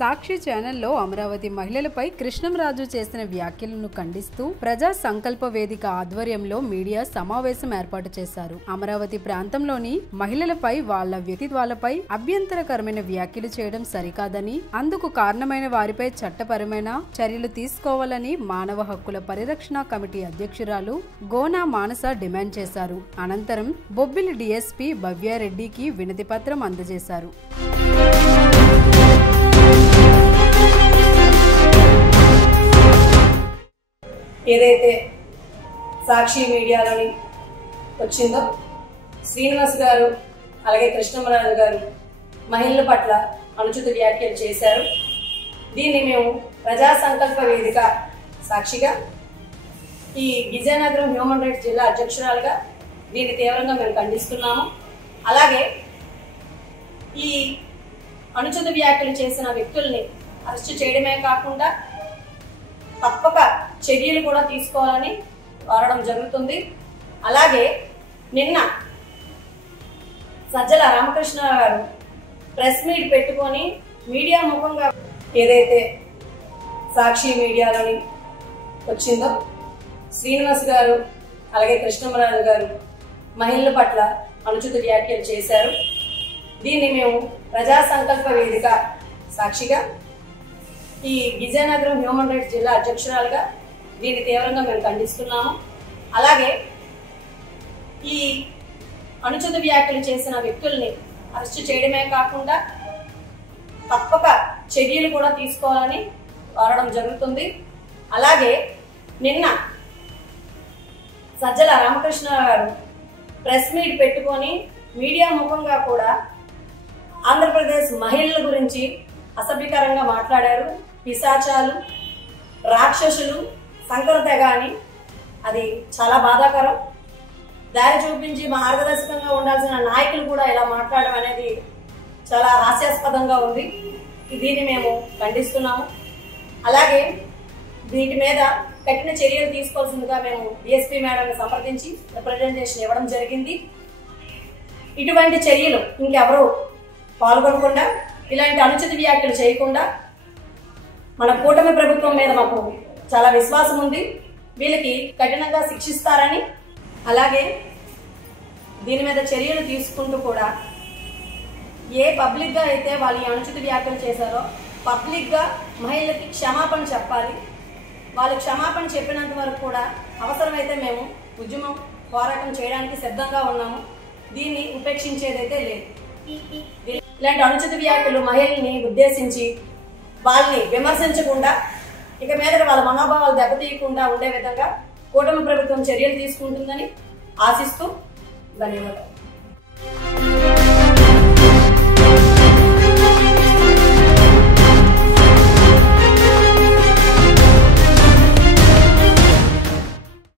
సాక్షి ఛానల్లో అమరావతి మహిళలపై కృష్ణంరాజు చేసిన వ్యాఖ్యలను ఖండిస్తూ ప్రజా సంకల్ప వేదిక ఆధ్వర్యంలో మీడియా సమావేశం ఏర్పాటు చేశారు. అమరావతి ప్రాంతంలోని మహిళలపై వాళ్ళ వ్యక్తిత్వాలపై అభ్యంతరకరమైన వ్యాఖ్యలు చేయడం సరికాదని, అందుకు కారణమైన వారిపై చట్టపరమైన చర్యలు తీసుకోవాలని మానవ హక్కుల పరిరక్షణ కమిటీ అధ్యక్షురాలు గోనా మానస డిమాండ్ చేశారు. అనంతరం బొబ్బిలి డీఎస్పీ భవ్యారెడ్డికి వినతి పత్రం అందజేశారు. ఏదైతే సాక్షి మీడియాలోని వచ్చిందో శ్రీనివాస్ గారు అలాగే కృష్ణంరాజు గారు మహిళల పట్ల అనుచిత వ్యాఖ్యలు చేశారు. దీన్ని మేము ప్రజా సంకల్ప వేదిక సాక్షిగా ఈ విజయనగరం హ్యూమన్ రైట్స్ జిల్లా అధ్యక్షురాలుగా దీన్ని తీవ్రంగా మేము ఖండిస్తున్నాము. అలాగే ఈ అనుచిత వ్యాఖ్యలు చేసిన వ్యక్తుల్ని అరెస్టు చేయడమే కాకుండా తప్పక చర్యలు కూడా తీసుకోవాలని కోరడం జరుగుతుంది. అలాగే నిన్న సజ్జల రామకృష్ణ గారు ప్రెస్ మీట్ పెట్టుకొని మీడియా ముఖంగా ఏదైతే సాక్షి మీడియాలోని వచ్చిందో శ్రీనివాస్ గారు అలాగే కృష్ణంరాజు గారు మహిళల పట్ల అనుచిత వ్యాఖ్యలు చేశారు. దీన్ని మేము ప్రజా సంకల్ప వేదిక సాక్షిగా ఈ విజయనగరం హ్యూమన్ రైట్స్ జిల్లా అధ్యక్షురాలుగా దీన్ని తీవ్రంగా మేము ఖండిస్తున్నాము. అలాగే ఈ అనుచిత వ్యాఖ్యలు చేసిన వ్యక్తుల్ని అరెస్టు చేయడమే కాకుండా తప్పక చర్యలు కూడా తీసుకోవాలని కోరడం జరుగుతుంది. అలాగే నిన్న సజ్జల రామకృష్ణ గారు ప్రెస్ మీట్ పెట్టుకొని మీడియా ముఖంగా కూడా ఆంధ్రప్రదేశ్ మహిళల గురించి అసభ్యకరంగా మాట్లాడారు. పిశాచాలు, రాక్షసులు, సంకర తెగ అని. అది చాలా బాధాకరం. దారి చూపించి మార్గదర్శకంగా ఉండాల్సిన నాయకులు కూడా ఇలా మాట్లాడడం అనేది చాలా హాస్యాస్పదంగా ఉంది. దీన్ని మేము ఖండిస్తున్నాము. అలాగే వీటి మీద కఠిన చర్యలు తీసుకోవాల్సిందిగా మేము డిఎస్పీ మేడంని సంప్రదించి రిప్రజెంటేషన్ ఇవ్వడం జరిగింది. ఇటువంటి చర్యలు ఇంకెవరూ పాల్గొనకుండా, ఇలాంటి అనుచిత వ్యాఖ్యలు చేయకుండా మన కూటమి ప్రభుత్వం మీద మాకు చాలా విశ్వాసం ఉంది. వీళ్ళకి కఠినంగా శిక్షిస్తారని, అలాగే దీని మీద చర్యలు తీసుకుంటూ కూడా ఏ పబ్లిక్గా అయితే వాళ్ళు అనుచిత వ్యాఖ్యలు చేశారో పబ్లిక్గా మహిళలకి క్షమాపణ చెప్పాలి. వాళ్ళు క్షమాపణ చెప్పినంత వరకు కూడా అవసరమైతే మేము ఉద్యమం పోరాటం చేయడానికి సిద్ధంగా ఉన్నాము. దీన్ని ఉపేక్షించేదైతే లేదు. ఇలాంటి అనుచిత వ్యాఖ్యలు మహిళల్ని ఉద్దేశించి వాళ్ళని విమర్శించకుండా, ఇక మీద వాళ్ళ మనోభావాలు దెబ్బతీయకుండా ఉండే విధంగా కూటమి ప్రభుత్వం చర్యలు తీసుకుంటుందని ఆశిస్తూ ధన్యవాదాలు.